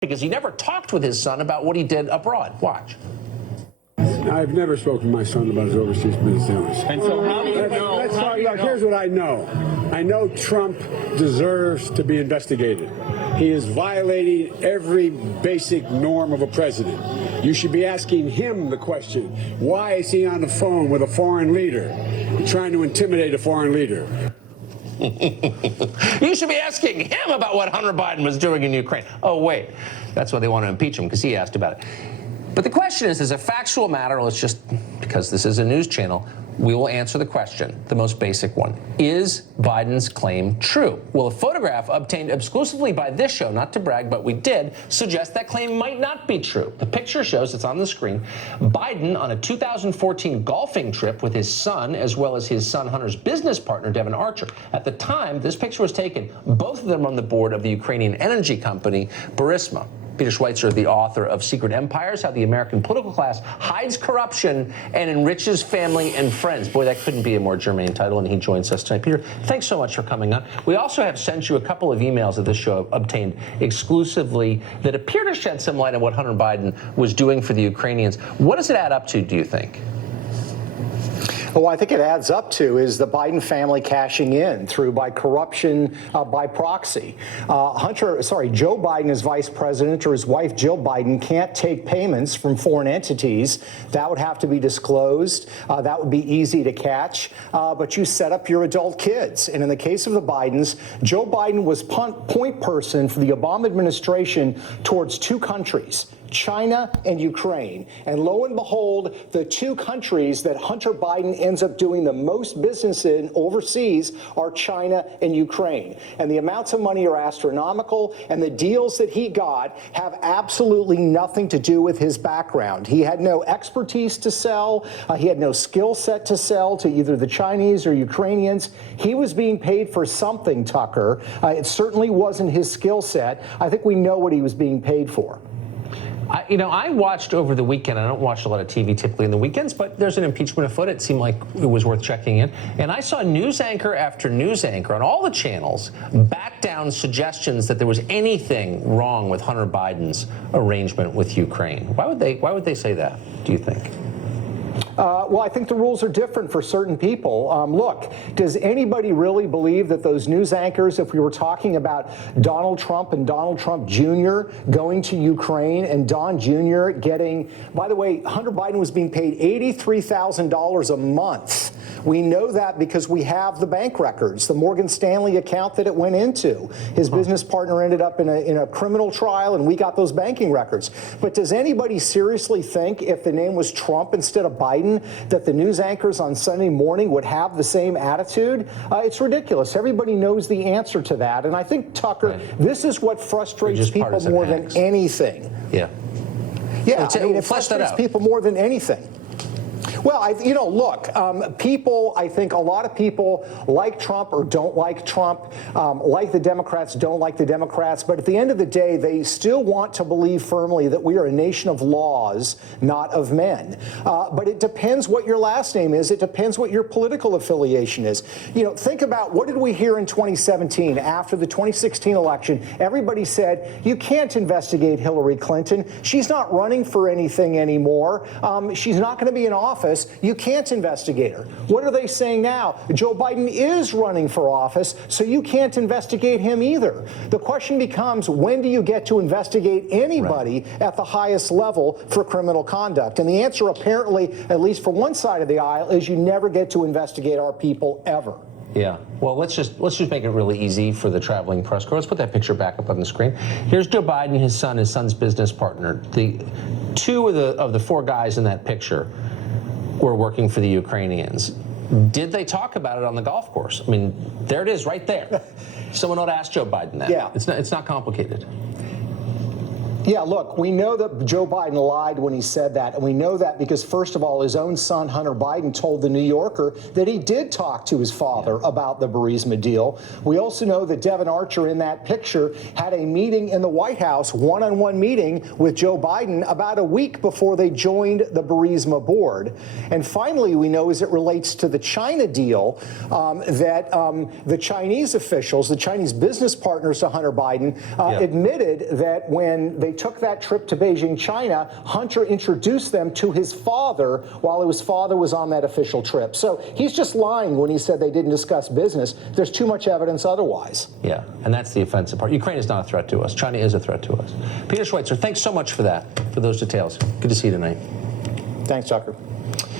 because he never talked with his son about what he did abroad. Watch. I've never spoken to my son about his overseas business dealings. And so how do you know? Here's what I know. I know Trump deserves to be investigated. He is violating every basic norm of a president. You should be asking him the question, why is he on the phone with a foreign leader, trying to intimidate a foreign leader? You should be asking him about what Hunter Biden was doing in Ukraine. Oh, wait. That's why they want to impeach him, because he asked about it. But the question is, as a factual matter, let's just, because this is a news channel, we will answer the question, the most basic one. Is Biden's claim true? Well, a photograph obtained exclusively by this show, not to brag, but we did, suggests that claim might not be true. The picture shows, it's on the screen, Biden on a 2014 golfing trip with his son, as well as his son Hunter's business partner, Devin Archer. At the time this picture was taken, both of them on the board of the Ukrainian energy company, Burisma. Peter Schweitzer, the author of Secret Empires, How the American Political Class Hides Corruption and Enriches Family and Friends. Boy, that couldn't be a more germane title, and he joins us tonight. Peter, thanks so much for coming on. We also have sent you a couple of emails that this show obtained exclusively that appear to shed some light on what Hunter Biden was doing for the Ukrainians. What does it add up to, do you think? Well, I think it adds up to is the Biden family cashing in by corruption by proxy. Joe Biden as vice president, or his wife Jill Biden, can't take payments from foreign entities. That would have to be disclosed. That would be easy to catch. But you set up your adult kids. And in the case of the Bidens, Joe Biden was point person for the Obama administration towards two countries, China and Ukraine. And lo and behold, the two countries that Hunter Biden ends up doing the most business in overseas are China and Ukraine. And the amounts of money are astronomical, and the deals that he got have absolutely nothing to do with his background. He had no expertise to sell. He had no skill set to sell to either the Chinese or Ukrainians. He was being paid for something, Tucker. It certainly wasn't his skill set. I think we know what he was being paid for. I watched over the weekend. I don't watch a lot of TV typically in the weekends, but there's an impeachment afoot. It seemed like it was worth checking in. And I saw news anchor after news anchor on all the channels back down suggestions that there was anything wrong with Hunter Biden's arrangement with Ukraine. Why would they say that, do you think? Well, I think the rules are different for certain people. Look, does anybody really believe that those news anchors, if we were talking about Donald Trump and Donald Trump Jr. going to Ukraine and Don Jr. getting, by the way, Hunter Biden was being paid $83,000 a month. We know that because we have the bank records, the Morgan Stanley account that it went into. His business partner ended up in a criminal trial, and we got those banking records. But does anybody seriously think if the name was Trump instead of Biden, that the news anchors on Sunday morning would have the same attitude? It's ridiculous. Everybody knows the answer to that. And I think, Tucker, this is what frustrates people more than anything. Yeah. Yeah, it frustrates people more than anything. Well, people, I think a lot of people like Trump or don't like Trump, like the Democrats, don't like the Democrats. But at the end of the day, they still want to believe firmly that we are a nation of laws, not of men. But it depends what your last name is. It depends what your political affiliation is. Think about what did we hear in 2017 after the 2016 election? Everybody said, you can't investigate Hillary Clinton. She's not running for anything anymore. She's not going to be in office. You can't investigate her. What are they saying now? Joe Biden is running for office, so you can't investigate him either. The question becomes, when do you get to investigate anybody at the highest level for criminal conduct? And the answer, apparently, at least for one side of the aisle, is you never get to investigate our people ever. Yeah. Well, let's just make it really easy for the traveling press corps. Let's put that picture back up on the screen. Here's Joe Biden, his son's business partner. The two of the four guys in that picture were working for the Ukrainians. Did they talk about it on the golf course? I mean, there it is right there. Someone ought to ask Joe Biden that. Yeah. It's not complicated. Yeah, look, we know that Joe Biden lied when he said that, and we know that because, first of all, his own son, Hunter Biden, told the New Yorker that he did talk to his father about the Burisma deal. We also know that Devin Archer in that picture had a meeting in the White House, one-on-one meeting with Joe Biden about a week before they joined the Burisma board. And finally, we know as it relates to the China deal that the Chinese officials, the Chinese business partners to Hunter Biden, admitted that when they took that trip to Beijing, China, Hunter introduced them to his father while his father was on that official trip. So he's just lying when he said they didn't discuss business. There's too much evidence otherwise. Yeah, and that's the offensive part. Ukraine is not a threat to us. China is a threat to us. Peter Schweitzer, thanks so much for that, for those details. Good to see you tonight. Thanks, Tucker.